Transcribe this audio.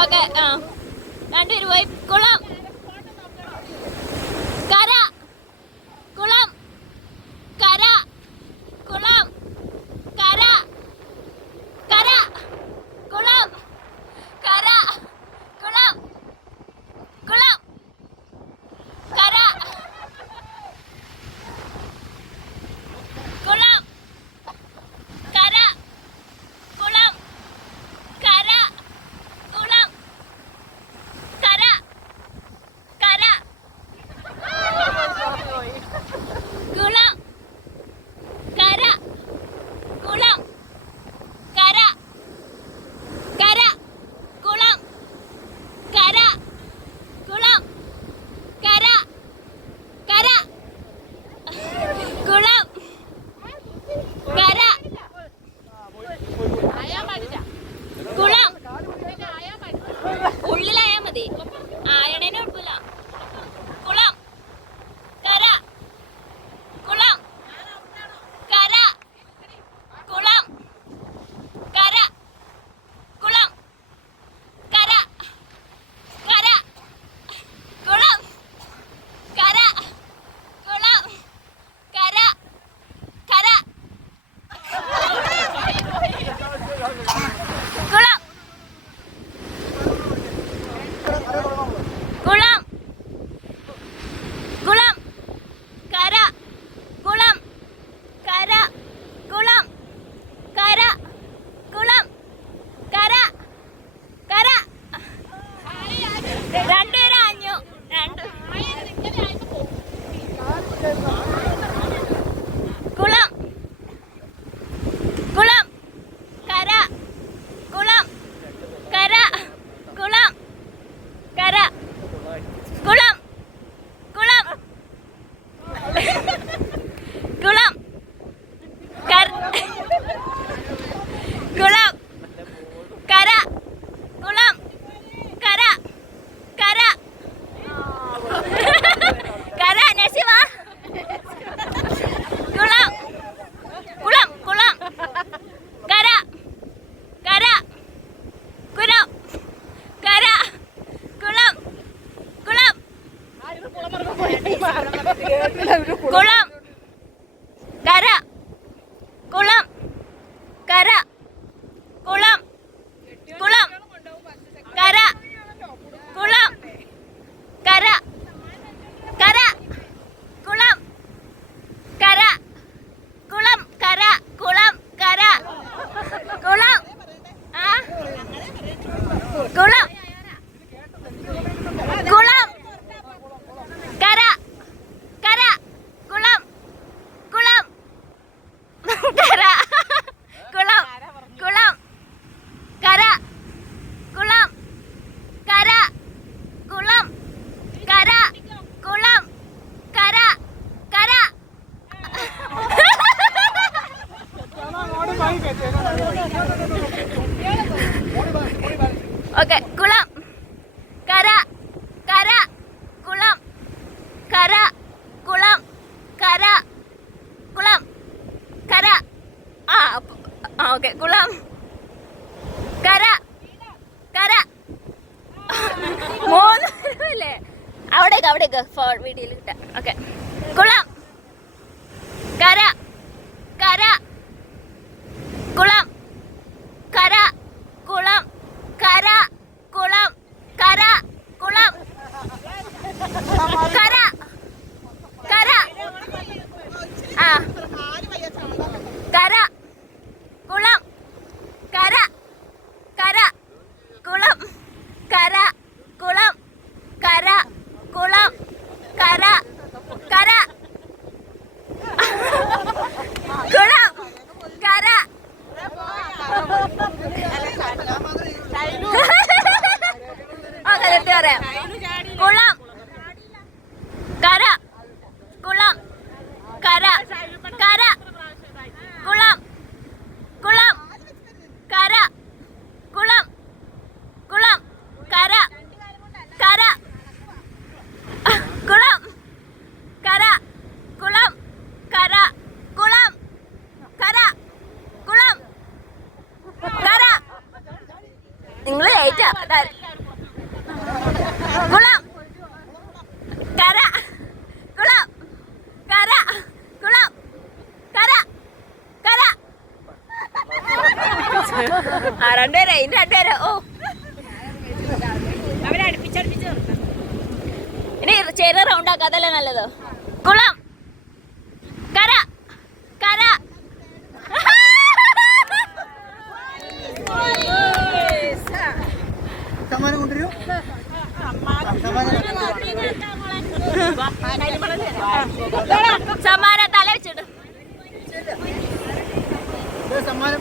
Okay. ആ രണ്ടുപേര് പോയി. കുളം, കര, കുളം, കര, കുളം, കര, കര, കുളം, കര, കുളം, കുളം, കര, കുളം, കര, കുളം, കര, കുളം, കര, കര, കുളം, കര, കുളം, കര, കര, കുളം, കര, കുളം, കര, കര, കുളം, കര, കുളം, ഉള്ളിലായാ മതി. ആയണേനെ കുഴപ്പമില്ല. കുളം, കര, കുളം, കര, കുളം, കര, കുളം, കര, കര, കുളം, കര, കുളം, കര, കര, കുളം, കുളം, കുളം, കര, കുളം, കര, കുളം, കര, കുളം, കര, കര. രണ്ടുപേരും ആഞ്ഞു. കുളം, കുളം, കര, കുളം, കര, കുളം, കര, കുളം, കുളം, കുളം, കര, കുളം, കര, കുളം, കര, കര, കര, നസിമ, കുളം, കുളം, കുളം, കര, കര, കുളം, കര, കുളം, കുളം, കുളം, കര, കുളം, കര, കുളം, കുളം, കര, കുളം, കര, കര, കുളം, കര, കുളം, കര, കുളം, കര, കുളം, ആ കുളം, കുളം, കര, കര, കുളം, കുളം, കര, കുളം, കുളം, കര, കുളം, കര, കുളം, കര, കുളം, കര, കര. ഓക്കെ. കുളം, കര, കര, കുളം, കര, കുളം, കര, കുളം, കര. ആ ഓക്കെ. കുളം, കര, കര. മൂന്ന് അല്ലേ? അവിടേക്ക് അവിടേക്ക് വീഡിയോയിൽ കിട്ടാം. ഓക്കെ. കുളം, കര, കര, കുളം, കര, കുളം, കര, കുളം, കര, കുളം, കര, കര, ആ കര, കുളം, കര, കര, കുളം, കര, കുളം, കര, കുളം, കര, കര, കുളം, കര. ഓക്കെ, പറയാം. കുളം, കര, കുളം, കര, കര, കുളം, കുളം, കര, കുളം, കുളം, കര, കര, കുളം, കര, കുളം, കര, കുളം, കര, കുളം, കര. നിങ്ങൾ കുളം കര കുളം കര കുളം കര കര ആ രണ്ടുപേരെ ഇനി രണ്ടുപേരെ ഓ അവരെ അടുപ്പിച്ചടുപ്പിച്ച് ഇനി ചെറിയ റൗണ്ട് ആക്കാം അതല്ലേ നല്ലത് കുളം കര കര സമ്മാനം കൊണ്ടുവരും സമ്മാനം തല വെച്ചിട്ട് സമ്മാനം